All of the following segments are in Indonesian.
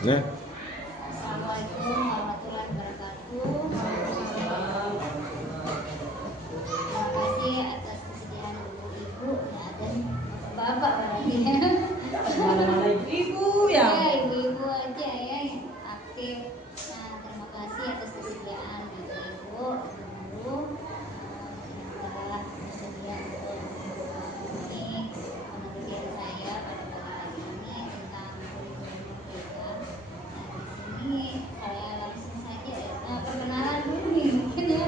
Ya. Assalamualaikum warahmatullahi wabarakatuh. Terima kasih atas kesediaan ibu-ibu dan bapak berarti ya. Mana-mana ibu-ibu ya. Ya, ibu-ibu aja ya yang aktif. Nah, terima kasih atas kesediaan ibu-ibu guru yang telah bersedia untuk ini penelitian saya pada pagi hari ini tentang kurikulum merdeka. Nah, di sini saya langsung saja ya. Perkenalan dulu nih mungkin ya.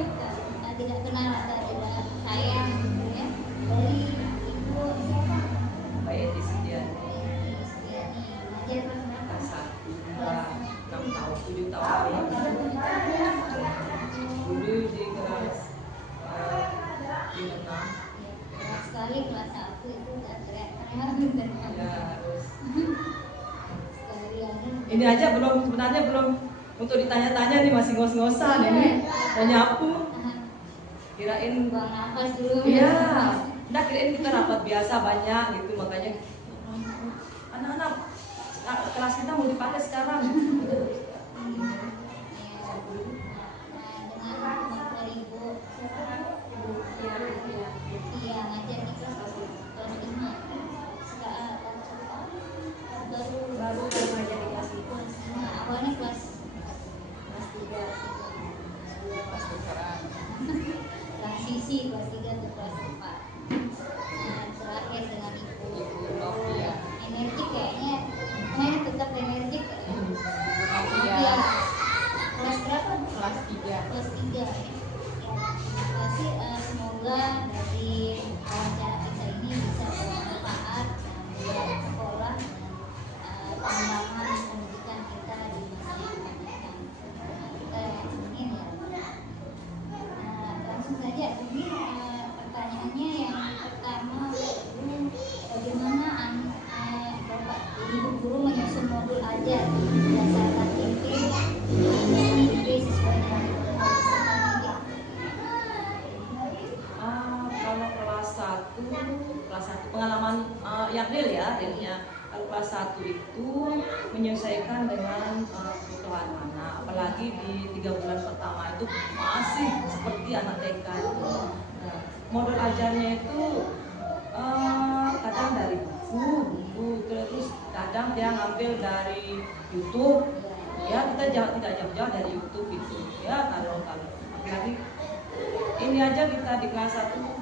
Tidak kenal atau tidak sayang gitu ya. Dari ibu siapa? Mbak Edi Sediani. Ngajar kelas berapa? Kelas 6 tahun, 7 tahun. Dulu di kelas 6. Kelas sekali kelas 1 itu udah teriak-teriak Ya harus. sekalian. Ini aja belum, sebenarnya belum untuk ditanya-tanya nih, masih ngos-ngosan ini. Tanya aku. Kirain Buang nafas dulu. iya, enggak kirain kita rapat biasa banyak gitu, makanya anak-anak kelas kita mau dipakai sekarang. Iya, ngajar di kelas 5. Baru ngajar di kelas 5. Awalnya kelas 3. Transisi kelas 3 ke kelas 4. Nah, terakhir dengan ibu Novia. energik kayaknya, tetap energik. Iya. Kelas berapa? Kelas 3. Kelas 3 ya. Terima kasih, semoga dari wawancara kita ini bisa bermanfaat buat sekolah dan pengembangan pendidikan kita di masa yang akan datang. Kita ingin ya. Langsung saja ini pertanyaannya yang pertama, bagaimana Bapak Ibu guru menyusun modul ajar berdasarkan IP dan IP sesuai dengan Kalau kelas 1 pengalaman yang real ya, realnya. Kalau kelas 1 itu menyesuaikan dengan kebutuhan anak, apalagi di 3 bulan pertama itu masih seperti anak TK. Nah, modul ajarnya itu kadang dari buku, terus kadang dia ngambil dari YouTube. Ya, kita tidak jauh-jauh dari YouTube gitu. Ya, kalau apalagi ini aja kita di kelas 1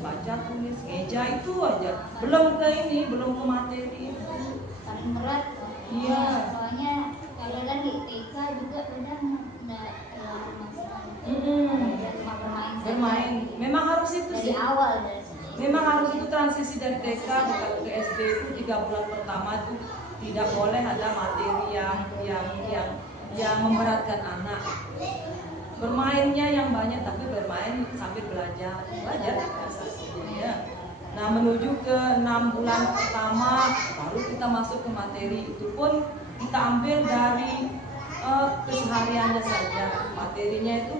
baca tulis ngeja itu aja, belum ke materi paling berat. Iya. Soalnya kalau kan di TK juga kadang nggak terlalu maksimal. Cuma bermain. Memang harus itu dari sih. awal Memang harus itu transisi dari TK ke SD itu 3 bulan pertama itu tidak boleh ada materi yang memberatkan anak. Bermainnya yang banyak, tapi bermain sambil belajar ya. Nah, menuju ke 6 bulan pertama baru kita masuk ke materi. Itu pun kita ambil dari kesehariannya saja. Materinya itu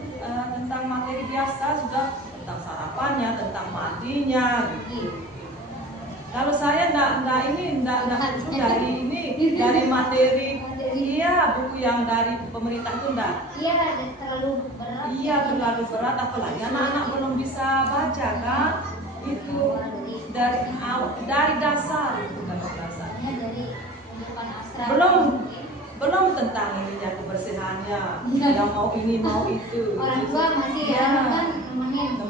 tentang materi biasa, sudah tentang sarapannya, tentang mandinya gitu. Kalau saya enggak itu dari materi. Iya, buku yang dari pemerintah itu enggak. Iya, terlalu berat. Iya, terlalu berat, apalagi anak-anak belum bisa baca kan. Itu dari dasar itu kan dasar. Dari kehidupan asrama. Belum tentang ininya, kebersihannya, yang mau ini mau itu. Orang tua masih ya kan nemenin.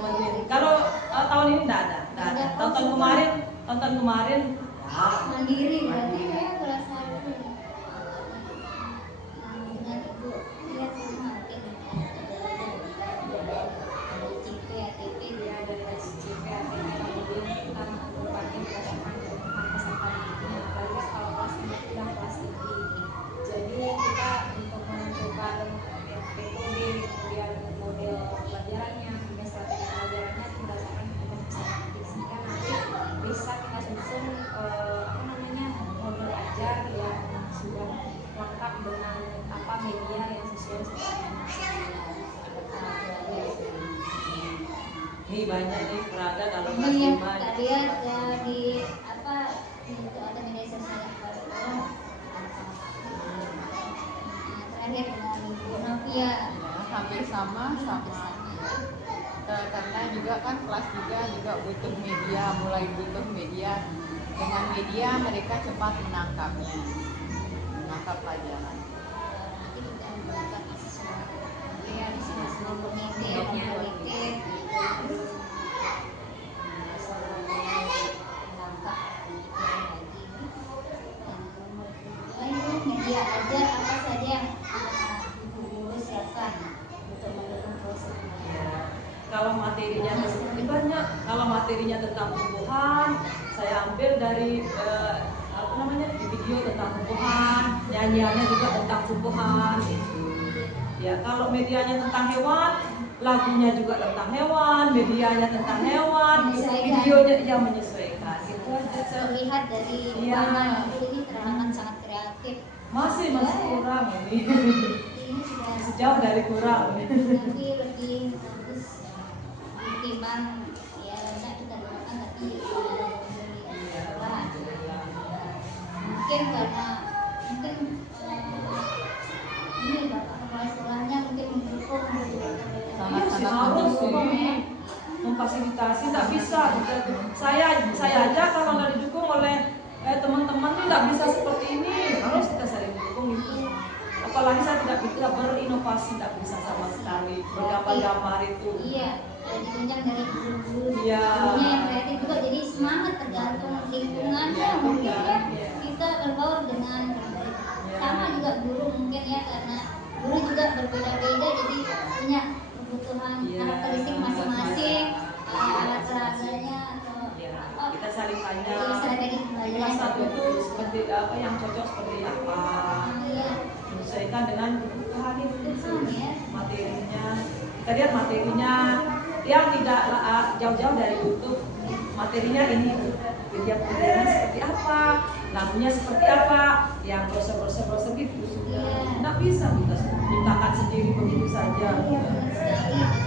Kalau tahun ini enggak ada. Tonton kemarin ya. Mandiri berarti kayak kelas 1. Dengan ibu lihat sama ada CP ATP, dia ada kelas CP ATP, kemudian kita berbagi berdasarkan kesempatan apalagi kalau kelas 3 sudah kelas tinggi. Jadi kita untuk menentukan metode, kemudian model pelajarannya, kemudian strategi pelajarannya berdasarkan kebutuhan sehingga nanti bisa kita susun model ajar yang sudah lengkap dengan media yang sesuai dengan Ini banyak nih peraga kalau ini yang Mas tadi ada di itu ada media sosial sekolah target dengan Bu Novia. Hampir sama. Karena juga kan kelas 3 juga butuh media, mulai butuh media. Dengan media mereka cepat menangkap pelajaran. Nanti kita membuat mahasiswa ya di sini seluruh media media ajar apa saja yang guru siapkan untuk mendukung proses. Kalau materinya banyak, kalau materinya tentang tumbuhan, saya ambil dari di video tentang tumbuhan, nyanyiannya juga tentang tumbuhan itu. Ya, kalau medianya tentang hewan, lagunya juga tentang hewan, medianya tentang hewan, videonya yang menyesuaikan. Gitu aja. Terlihat dari ruangan ini terlihat sangat kreatif. Masih kurang ini. Ini sudah Sejauh dari kurang. Nanti lebih bagus ketimbang ya banyak kita gunakan tapi mungkin karena ini bapak kepala sekolahnya mungkin mendukung mendukung ya, memfasilitasi. Tidak bisa saya aja kalau nggak didukung oleh teman-teman tidak bisa seperti ini. Harus kita saling dukung itu. Apalagi saya tidak bisa berinovasi, tidak bisa sama sekali bergambar-gambar itu. Iya, jadi menjang dari guru-guru. Iya. Gurunya yang kreatif juga jadi semangat tergantung lingkungannya. Mungkin ya kita berbaur dengan sama juga guru mungkin ya karena guru juga berbeda-beda jadi punya kebutuhan karakteristik masing-masing, alat peraganya atau kita saling tanya. Kelas satu itu seperti apa yang cocok seperti apa. Menyesuaikan dengan kebutuhan itu materinya. Kita lihat materinya yang tidak jauh-jauh dari YouTube. Materinya ini dia pembelajaran seperti apa, lagunya seperti apa, yang brosur gitu sudah. Tidak bisa kita ciptakan sendiri begitu saja.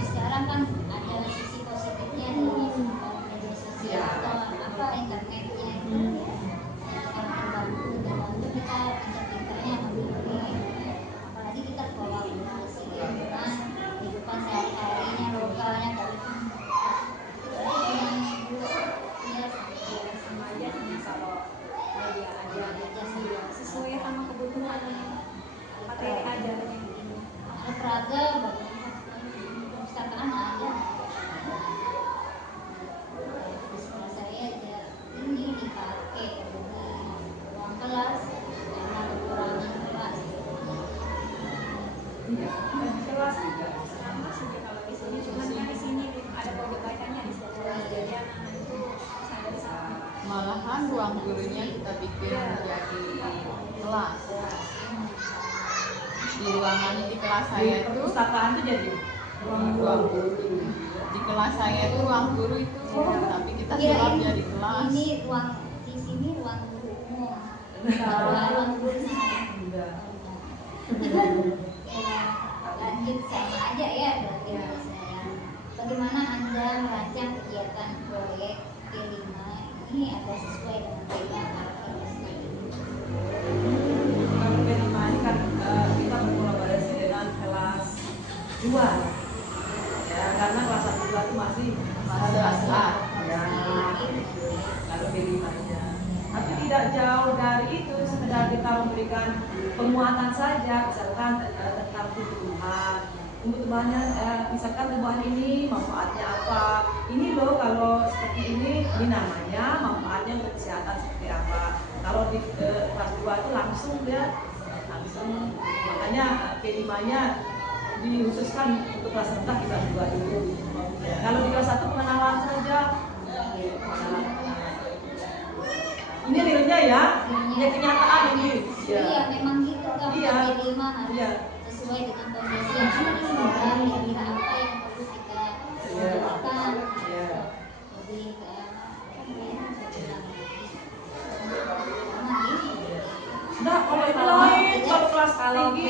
Sekarang kan ada sisi positifnya dari media sosial atau apa internetnya itu terbantu kita pintar-pintarnya apalagi kita kolaborasi dengan kehidupan sehari-harinya lokalnya dari sama aja kalau media ajar sesuai sama kebutuhan materi ajarnya ini beragam perpustakaan ada sekolah saya ya ini dipakai di ruang kelas karena kekurangan kelas Kelas juga sama juga kalau di sini cuma kan di sini ada pojok bacanya di sekolah jadi anak-anak itu sadar sama Malahan ruang gurunya kita bikin jadi kelas. Di ruangan di kelas saya itu perpustakaan itu jadi ruang guru. Di kelas saya itu ruang guru itu, tapi kita sulap jadi kelas. Ini ruang di sini ruang guru umum. Ruang guru Enggak. Lanjut sama aja ya berarti saya. Bagaimana Anda merancang kegiatan proyek P5 ini agar sesuai dengan tema Kalau P5 ini kan kita berkolaborasi dengan kelas 2 ya, karena kelas 1 2 itu masih A ya, lalu P5 nya. Tapi tidak jauh dari itu, sekedar kita memberikan penguatan saja, misalkan tentang tumbuh-tumbuhannya, misalkan tumbuhan ini manfaatnya apa, ini loh kalau seperti ini namanya manfaatnya untuk kesehatan seperti apa. Kalau di kelas 2 itu langsung makanya P5 nya dikhususkan untuk kelas rendah di kelas 2 itu. Kalau di kelas 1 pengenalan saja. Ini realnya ya, kenyataan ini. Iya, memang gitu kan. Iya. P5 harus sesuai dengan kondisi yang ada di sekolah. Kira-kira apa yang perlu kita lakukan. Jadi Enggak, kalau itu lain, kalau kelas tinggi.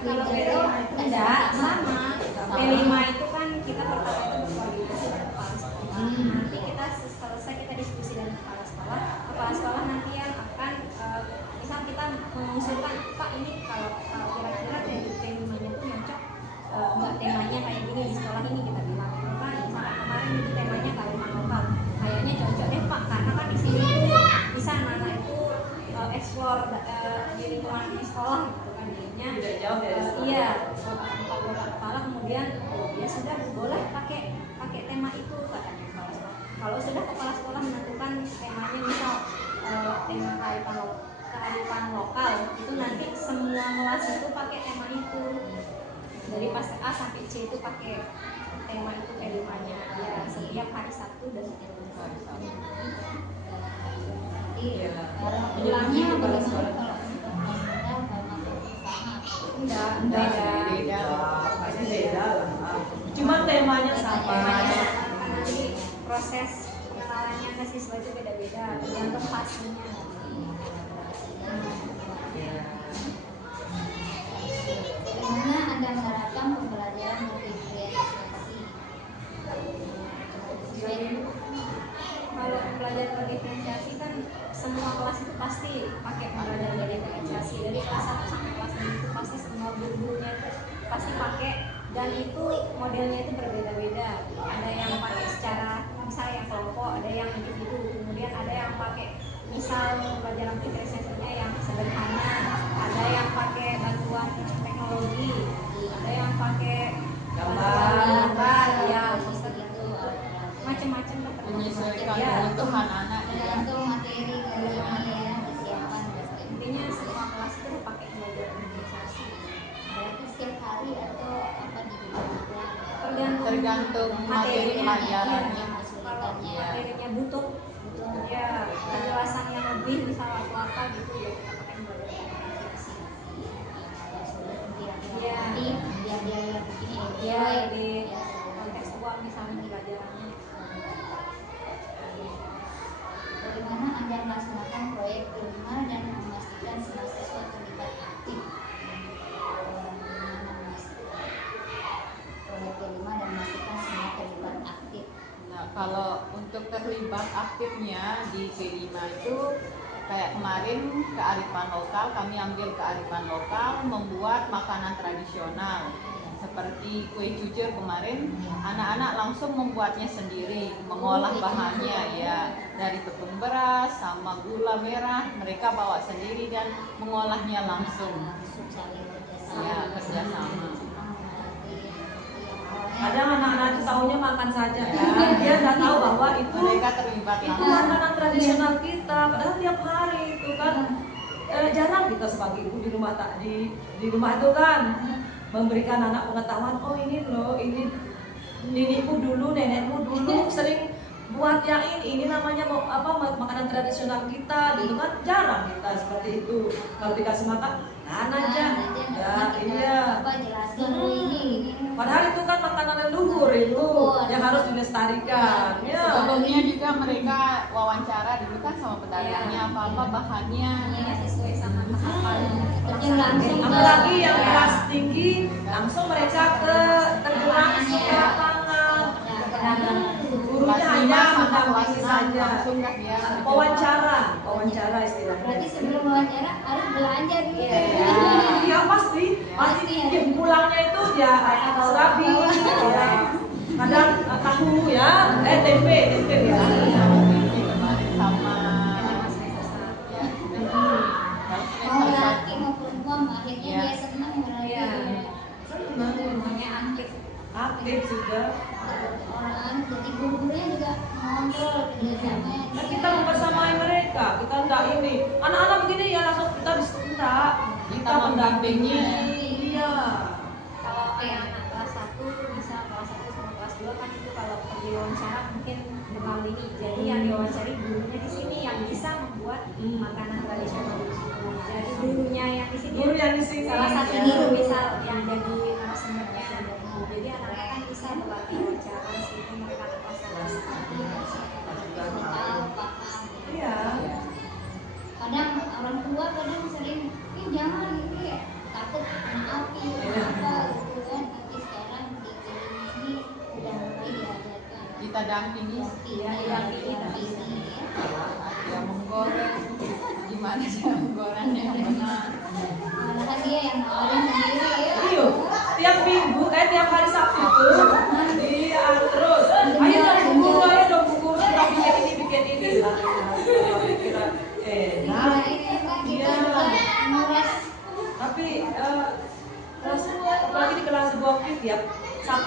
Kalau itu enggak sama. P5 itu kan kita pertama itu berkoordinasi dengan kepala sekolah. Nanti kita selesai kita diskusi dengan kepala sekolah. Kepala sekolah nanti yang akan misal kita mengusulkan Pak ini kalau kira-kira explore di lingkungan sekolah gitu kan, jadinya Tidak jauh dari sekolah. iya, bapak kepala kemudian ya sudah boleh pakai tema itu katanya kepala sekolah. Kalau sudah kepala sekolah menentukan temanya, misal tema kearifan lokal, itu nanti semua kelas itu pakai tema itu, dari pas A sampai C itu pakai tema itu temanya ya, setiap hari Sabtu dan seterusnya. Iya. Pulangnya Kepala bagaimana sekolah. kalau sama Enggak, Beda. Pasti beda lah. Cuma temanya sama. karena nanti proses pengenalannya ke siswa itu beda-beda tergantung fasenya. bagaimana Anda menerapkan pembelajaran berdifferensiasi? Kalau pembelajaran berdifferensiasi kan semua kelas itu pasti pakai pembelajaran berdifferensiasi, dari kelas 1 sampai kelas 6 itu pasti semua gurunya itu pasti pakai, dan itu modelnya itu berbeda-beda. Ada yang pakai secara misal yang kelompok, ada yang individu, kemudian ada yang pakai misal pembelajaran diferensiasinya yang sederhana, ada yang pakai bantuan teknologi, ada yang pakai gambar, ya Itu macam-macam Menyesuaikan ya. kebutuhan anak ya. tergantung materi yang disiapkan. Intinya semua kelas itu pakai pembelajaran diferensiasi. Berarti setiap hari atau apa Tergantung materi pelajarannya. Iya. Kalau materinya butuh ya penjelasan yang lebih, misal apa gitu ya kita pakai pembelajaran diferensiasi. Iya. Biar dia begini Ya lebih kontekstual misalnya pelajarannya. Bagaimana Anda melaksanakan proyek kelima dan memastikan semua siswa terlibat aktif? Proyek kelima dan memastikan semua terlibat aktif. Nah, kalau untuk terlibat aktifnya di P5 itu kayak kemarin kearifan lokal, kami ambil kearifan lokal membuat makanan tradisional seperti kue cucur kemarin, anak-anak langsung membuatnya sendiri, mengolah bahannya ya, dari tepung beras sama gula merah mereka bawa sendiri dan mengolahnya langsung ya, kerjasama. Kadang anak-anak itu tahunya makan saja kan, dia nggak tahu bahwa itu terlibat itu makanan tradisional kita, padahal tiap hari itu kan jarang kita sebagai ibu di rumah di rumah itu kan memberikan anak pengetahuan, oh ini loh, ini nenekku dulu, nenekmu dulu sering buat yang ini namanya makanan tradisional kita, gitu kan jarang kita seperti itu. Kalau dikasih makan, aja, ya iya. Jelaskan ini. Padahal itu kan makanan leluhur itu yang harus dilestarikan. Ya. Sebelumnya juga mereka wawancara dulu kan sama pedagangnya, apa-apa bahannya. Ya sesuai sama tahapan langsung Apalagi yang kelas tinggi langsung mereka tergerak ke lapangan. Gurunya hanya mendampingi saja. Wawancara istilahnya. Berarti sebelum wawancara harus belanja dulu. Iya pasti dia pulangnya itu dia serabi, ya. Kadang tahu ya, tempe ya. Mau laki mau perempuan akhirnya dia senang ya. berarti. Aktif sudah. Orang jadi gurunya juga ngontrol kerjasamanya. Kan kita mempersamai mereka, kita enggak ini. Anak-anak begini ya langsung kita enggak. Kita mendampingi. Iya. Kalau kayak anak kelas 1 bisa kelas 1 sama kelas 2 kan itu kalau pergi wawancara mungkin berkali. Jadi yang diwawancari gurunya di sini yang bisa membuat makanan tradisional. Jadi gurunya yang di sini. Guru yang di sini. Salah satu Ya. guru misal yang jadi narasumbernya. Jadi anak-anak kan bisa berlatih wawancara meskipun mereka anak kelas 1. Tahu paham. Iya. Kadang orang tua sering jangan gitu ya, takut kena api apa gitu kan. Tapi sekarang di ini udah mulai diajarkan. Kita dampingi, Dampingi ya. ya menggoreng, gimana cara menggorengnya yang benar. Malahan dia yang nawarin sendiri ya. Iya. Tiap minggu, tiap hari Sabtu itu, iya terus. Ayo dong Bu Guru, kita bikin ini. Kira-kira Nah, ini apa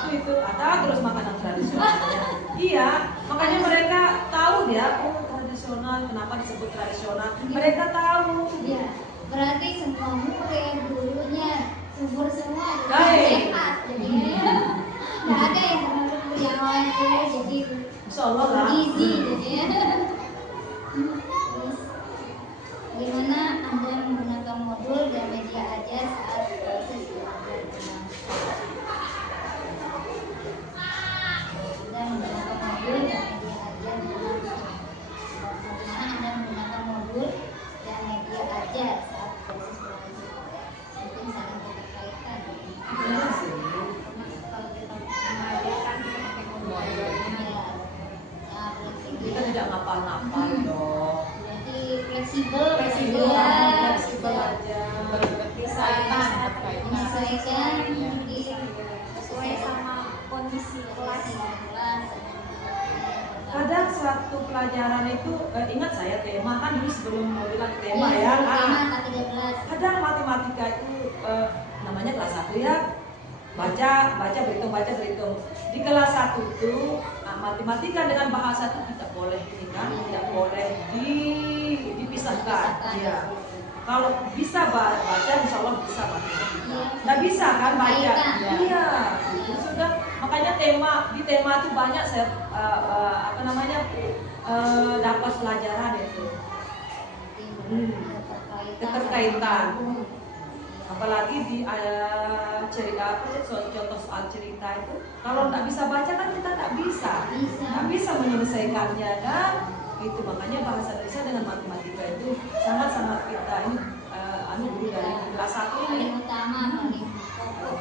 satu itu ada terus makanan tradisionalnya. Iya, makanya mereka tahu dia, oh tradisional, kenapa disebut tradisional? Mereka tahu. Iya, berarti semua murid dulunya subur semua Baik. sehat jadinya. Nggak ada yang terlalu yang lain dulu jadi Insya Allah lah. gizi jadinya. Terus bagaimana Anda menggunakan modul dan media ajar saat proses belajar berlangsung? Anda menggunakan modul dan media ajar berlangsung. Bagaimana Anda menggunakan modul dan media ajar saat proses belajar? Mungkin saling berkaitan. Iya sih. Kalau kita mengajarkan kita pakai modul. Ya, ya berarti Kita dia tidak ngapal-ngapal dong. berarti fleksibel, Fleksibel belajar, fleksibel aja. berkaitan. menyesuaikan Ya. di Sesuai sama kondisi kelas. Kadang satu pelajaran itu, ingat saya tema kan dulu sebelum mau bilang tema Iya, ya. tema Ah, angka 13. kadang matematika itu namanya kelas 1 ya, baca berhitung. Di kelas 1 itu matematika dengan bahasa itu tidak boleh ini kan, tidak boleh dipisahkan. Iya. Kalau bisa baca, insya Allah bisa matematika. Nggak bisa kan baca? Kaitan. Iya. Itu sudah makanya di tema itu banyak saya dapat pelajaran itu. Keterkaitan. Apalagi di cerita contoh soal cerita itu, kalau nggak bisa baca kan kita nggak bisa menyelesaikannya kan. Itu makanya bahasa Indonesia dengan matematika itu sangat kita ini dulu dari kelas 1 ini. Paling utama, paling pokok.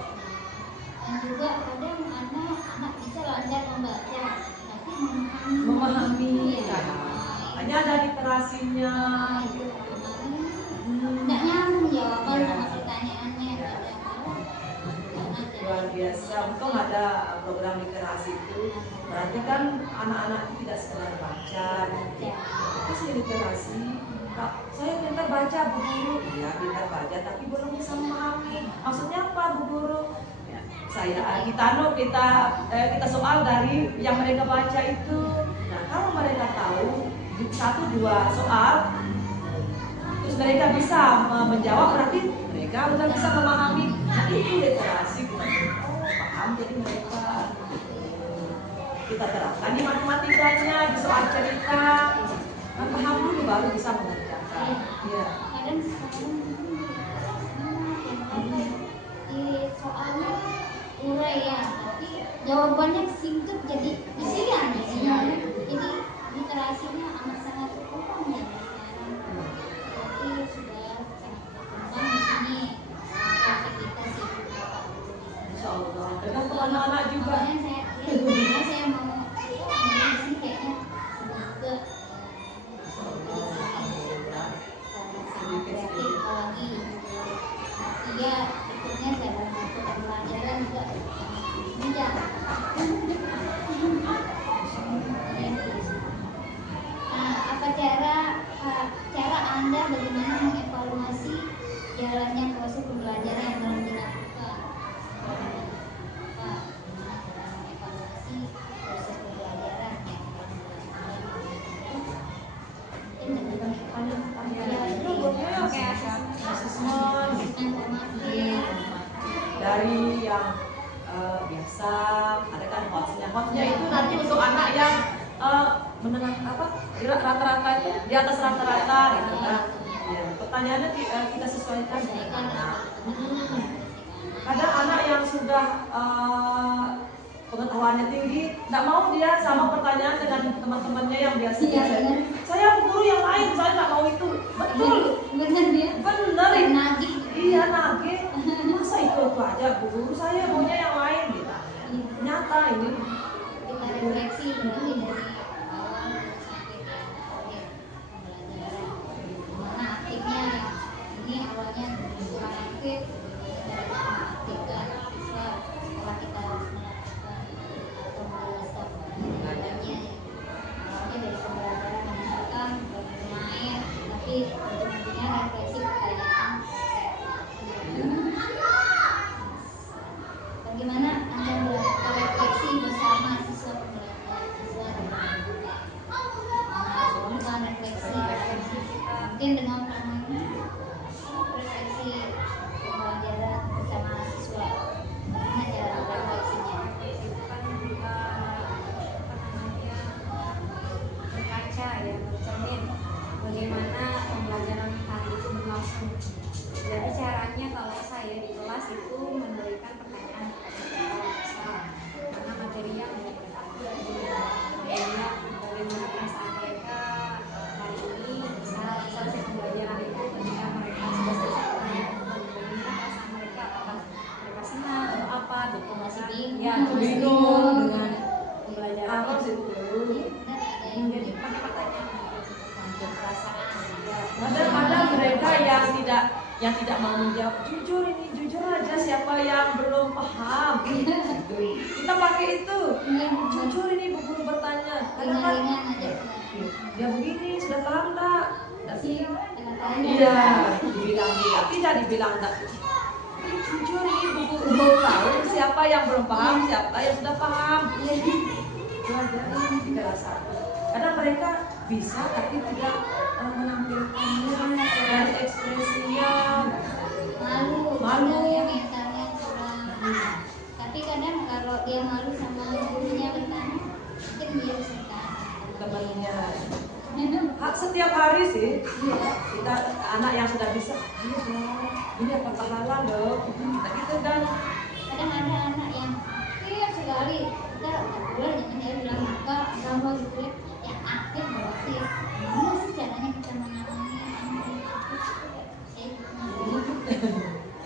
Dan juga kadang anak bisa lancar membaca, tapi Memahami. Iya. Hanya ada literasinya. Nah, itu kemarin nggak nyambung jawaban Iya. sama pertanyaannya kadang-kadang Luar biasa, untung ada program literasi itu. Berarti kan anak-anak itu tidak sekedar baca, itu sih literasi. Kak, saya pintar baca Bu Guru. Iya pintar baca, tapi belum bisa memahami. Maksudnya apa Bu Guru? Ya, kita soal dari yang mereka baca itu. Nah kalau mereka tahu 1-2 soal, terus mereka bisa menjawab, berarti mereka udah bisa memahami. Nah itu literasi kita. Oh paham, jadi mereka kita terapkan di matematikanya, di soal cerita. Kan paham dulu baru bisa mengerjakan. Iya. kadang sekarang di soalnya uraian tapi jawabannya singkat jadi isian jadinya. Jadi literasinya amat sangat kurang ya sekarang. Berarti sudah sangat berkembang di sini aktivitas itu Bapak Guru. Insya Allah. Tergantung anak-anak juga. Makanya saya mau di sini kayaknya juga sangat kreatif apalagi iya ikutnya dalam melakukan pelajaran juga mudah. Nah, apa cara Anda bagaimana mengevaluasi jalannya proses pembelajaran yang telah dilakukan? Pak, mengevaluasi proses pembelajaran yang telah dilakukan. Ya, itu Kayak Asesmen informatif. dari yang biasa, ada kan hotnya itu nanti untuk anak yang menengah rata-rata itu di atas rata-rata gitu kan. Ya, pertanyaannya kita sesuaikan dengan anak. Kadang anak yang sudah pengetahuannya tinggi, nggak mau dia sama pertanyaan dengan teman-temannya yang biasa-biasa. Iya, Saya guru yang lain, saya nggak mau itu. Betul, Benar dia. benar. Nagih. Iya nagih. Masa itu aja bu guru, saya maunya yang lain gitu. Nyata ini. Kita refleksi berarti dari awal sampai ke akhir pembelajaran. Mana aktifnya yang ini awalnya kurang aktif, mengaktifkan siswa setelah kita melakukan atau menjelaskan pelajarannya. Awalnya dari pembelajaran yang misalkan bermain, tapi ujung-ujungnya refleksi bingung dengan pembelajaran harus itu. itu. Jadi makanya perasaan juga. Kadang-kadang mereka yang tidak mau menjawab, jujur aja siapa yang belum paham. Kita pakai itu. Jujur ini Bu Guru bertanya. Kadang-kadang ringan-ringan aja. ya begini, sudah paham enggak? Tapi tanya Iya, dibilang tidak dibilang enggak. Jujur ini Bu Guru tahu siapa yang belum paham, siapa yang sudah paham. Itu aja tiga rasa. Karena mereka bisa tapi tidak menampilkannya dari ekspresinya. malu ya mentalnya kurang. Tapi kadang kalau dia malu sama gurunya bertanya, mungkin dia bisa Temannya setiap hari sih kita anak yang sudah bisa ini apa pahala loh gitu kan. kadang ada anak yang sekali kita bulan dia bilang enggak gitu ya, yang aktif berarti gimana sih caranya kita menangani anak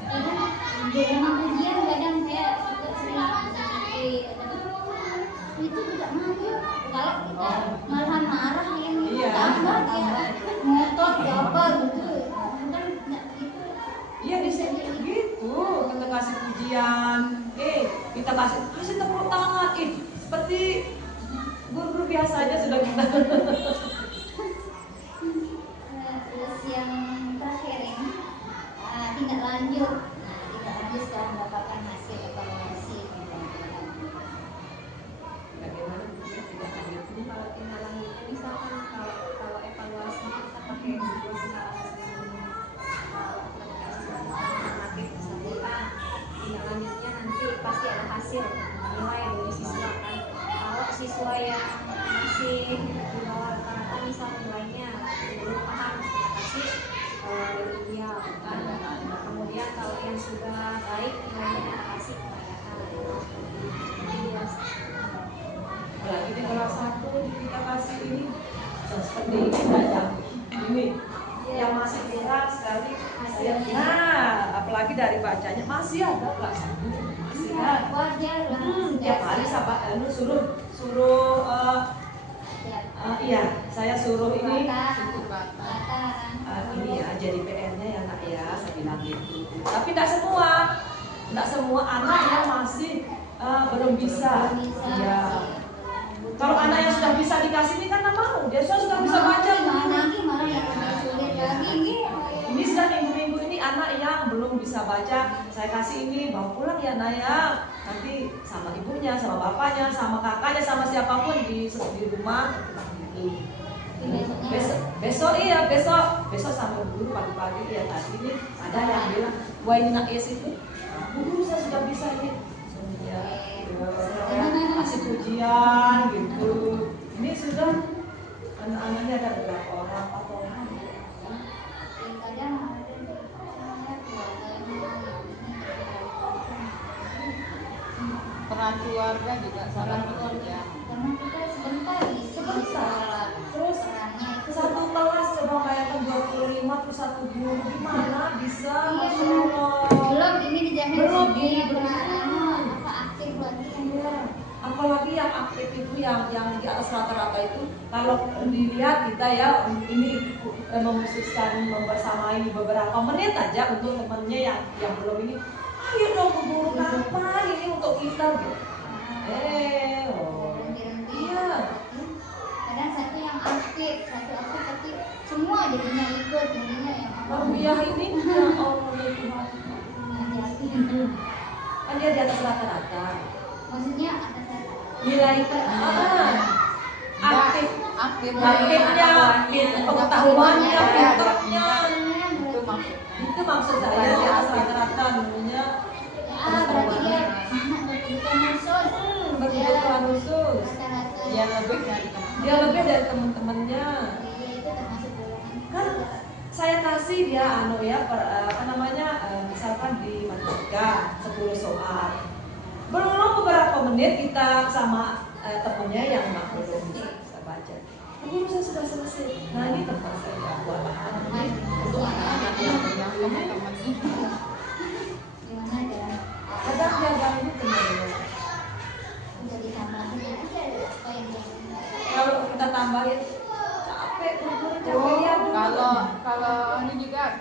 kadang di rumah ujian kadang saya juga sering itu tidak malu kalau kita malahan marah yang tambah dia ngotot apa gitu kan nggak gitu. Iya di sini gitu kita kasih pujian, kita kasih tepuk tangan, seperti guru-guru biasa aja sudah kita. Terus yang terakhir ini tindak lanjut. Tindak lanjut setelah mendapatkan hasil evaluasi. Bagaimana tidak lanjut? Kalau tindak lanjutnya misalkan kalau evaluasi kita pakai dua alternatif misalnya tindak lanjutnya nanti pasti ada hasil nilai dari siswa kan. Kalau siswa yang masih di bawah rata-rata misal nilainya belum paham kita kasih remedial kan. Kemudian kalau yang sudah baik nilainya kita kasih kebanyakan. Apalagi di kelas 1 kita kasih ini seperti ini saja. Ini yang masih kurang sekali. Nah, apalagi dari bacanya masih ada kelas 1. Masih ada. Wajar lah. Tiap hari suruh iya, saya suruh ini ini ya jadi PR-nya ya nak ya, saya bilang gitu. Tapi tidak semua anak yang masih belum bisa. Iya. Kalau anak yang sudah bisa dikasih ini kan nggak mau, dia sudah bisa baca. Nanti malah yang lebih sulit lagi. Ini sudah minggu-minggu ini anak yang belum bisa baca, saya kasih ini bawa pulang ya Naya. Nanti sama ibunya, sama bapaknya, sama kakaknya, sama siapapun di rumah. Besok sama guru pagi-pagi ya tadi ini ada yang bilang, wah ini nak es itu, guru saya sudah bisa ini. Ya, kasih pujian gitu. Ini sudah anak-anaknya ada berapa orang, 4 orang. Kadang Peran keluarga juga sangat ya. karena kita sebentar Terus satu kelas coba bayangkan 25 terus satu guru gimana bisa? belum ini dijamin Belum dia ini apa aktif lagi apalagi yang aktif itu yang di atas rata-rata itu kalau dilihat kita ya ini memutuskan membersamai beberapa menit aja untuk temannya yang belum ini, ayo dong guru kapan ini untuk kita gitu. Iya. kadang satu yang aktif tapi semua jadinya ikut jadinya yang Rupiah ini ya Allah ya Tuhan. Kan dia di atas rata-rata. maksudnya atas Nilai aktif aktifnya pengetahuannya, pinternya. itu maksudnya. Itu maksud saya di atas rata-rata dulunya. berarti dia anak berkebutuhan khusus Berkebutuhan khusus. rata-rata Dia lebih dari teman. Dia lebih dari teman-temannya. dia itu termasuk golongan Kan saya kasih dia misalkan di matematika 10 soal. Belum beberapa menit kita sama temannya yang belum bisa baca. Guru saya sudah selesai. Nah ini tempat saya buat untuk anak-anak yang Teman-teman ini gimana ya kadang jaga itu temannya.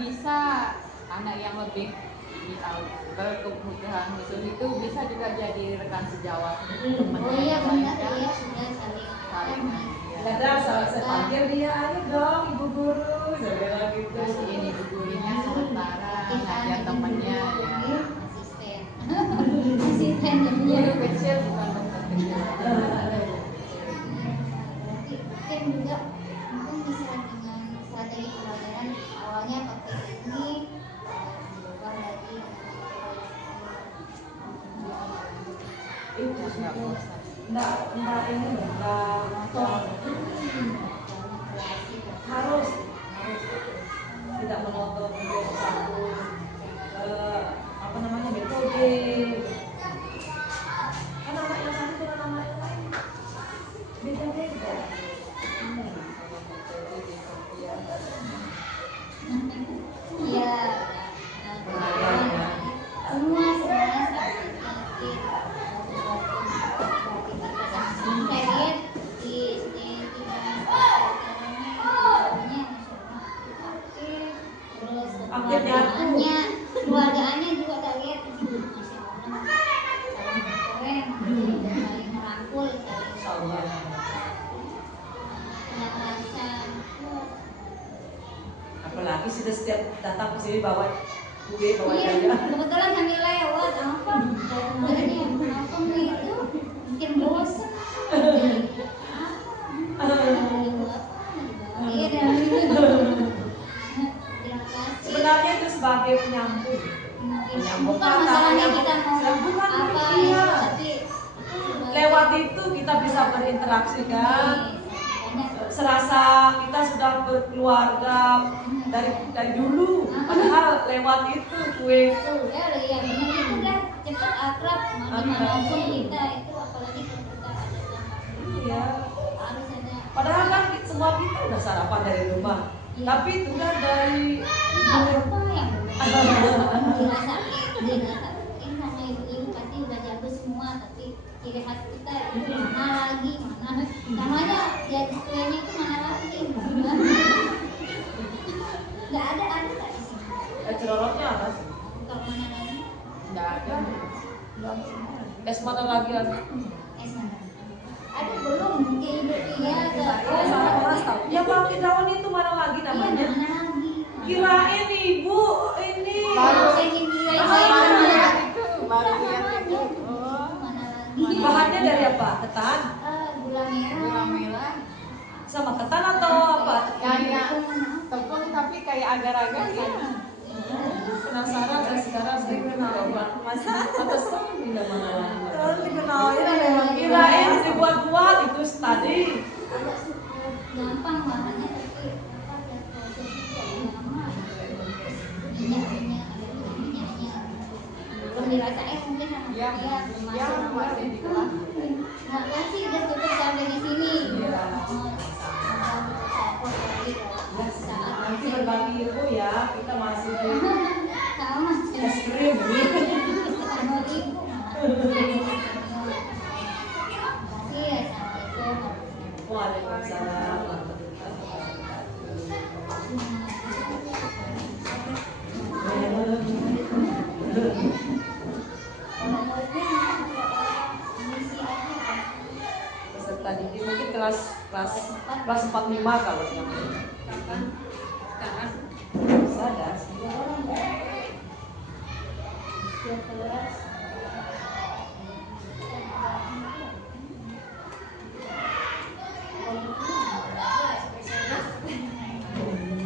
bisa anak yang lebih berkebutuhan khusus itu bisa juga jadi rekan sejawat temannya Oh iya yang lain benar kan. ya, sudah saling Saling ya. Kadang saya panggil dia, ayo dong ibu guru, saya bilang gitu. Kasihin ibu gurunya sementara kita ngajar temennya ya. asisten asisten jadinya. Guru kecil bukan dokter kecil. Berarti mungkin juga mungkin bisa dengan strategi pembelajaran awalnya pakai ini dirubah lagi Itu Nggak bosan. enggak ini enggak harus tidak menutup untuk satu apa namanya metode. Kan anak yang satu dengan anak yang lain beda-beda. ya semua sebenarnya saya lihat di terus keluargaannya juga tak lihat masya Allah saling keren saling merangkul saling rasa Apalagi sudah setiap datang ke sini bawa kue, bawa iya jajan. kebetulan sambil lewat apa dari kemarin ya apa itu mungkin bosan iya dan terima kasih. Sebenarnya itu sebagai penyambung. Bukan masalahnya kita mau Bukan, apa iya. tapi Lewat itu kita bisa berinteraksi kan. Serasa kita sudah berkeluarga dari dulu. Padahal lewat itu kue. ya benar itu udah cepat akrab dimanapun kita itu apalagi kalau kita ada Iya. harus ada Padahal kan semua kita udah sarapan dari rumah. Iya. Tapi itu kan dari apa yang dirasain sama ibu-ibu pasti udah jago semua tapi ciri khas kita itu mana lagi mana namanya ya kuenya itu mana lagi nggak ada nggak di sini ceroloknya apa sih? kalau mana lagi Nggak ada. Es mana lagi ada? es mana ada belum mungkin iya Ya Bang Idawan itu mana lagi iya namanya? mana lagi Kirain ibu ini. Baru baru lihat itu, baru lihat itu. Oh, mana lagi Bahannya dari apa? Ketan? gula merah gula merah. Sama ketan atau apa? Kayak tepung tapi kayak agar-agar ya. Penasaran saya sekarang saya kenal masa atas tidak mana lagi. Terus dikenalin memang Kirain dibuat-buat itu tadi. agak gampang bahannya tapi apa ya prosesnya lama minyaknya ada minyaknya belum dirasain mungkin sama Ya, dia ya masih di kelas. nggak kasih udah cukup sampai di sini Iya. saat Nanti berbagi ilmu ya, kita masih di sama es krim ini. sama ibu kasih ya assalamualaikum Waalaikumsalam. kalau muridnya mengisi apa Peserta didik mungkin kelas 45 kalau yang Kapan? Sekarang? bisa ada. setiap kelas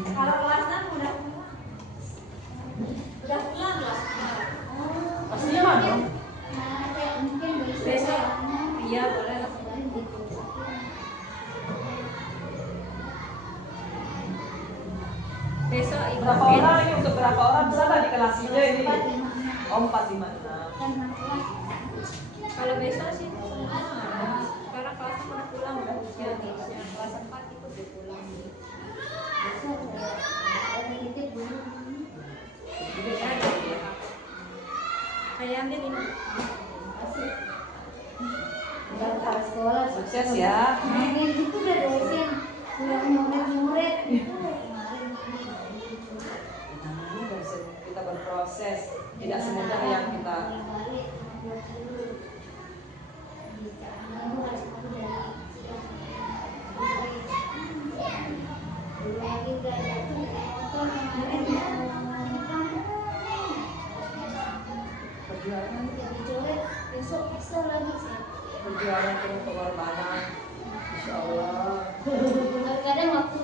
Kalau kelas 6 udah pulang kelas 6. Pastinya mana? nah kayak mungkin Besok. Iya boleh. Besok ibu Berapa orang ini untuk berapa orang bisa nggak di kelas ini? Oh 456. Kalau besok sih sekarang kelasnya udah pulang udah ujian nih. Yang kelas 4 itu udah pulang. Ayamnya ini. daftar sekolah Sukses ya. nah yang itu udah dosen udah murid-murid itu kemarin ini tidak semudah yang kita perjuangan penuh pengorbanan, insya Allah. Kadang waktu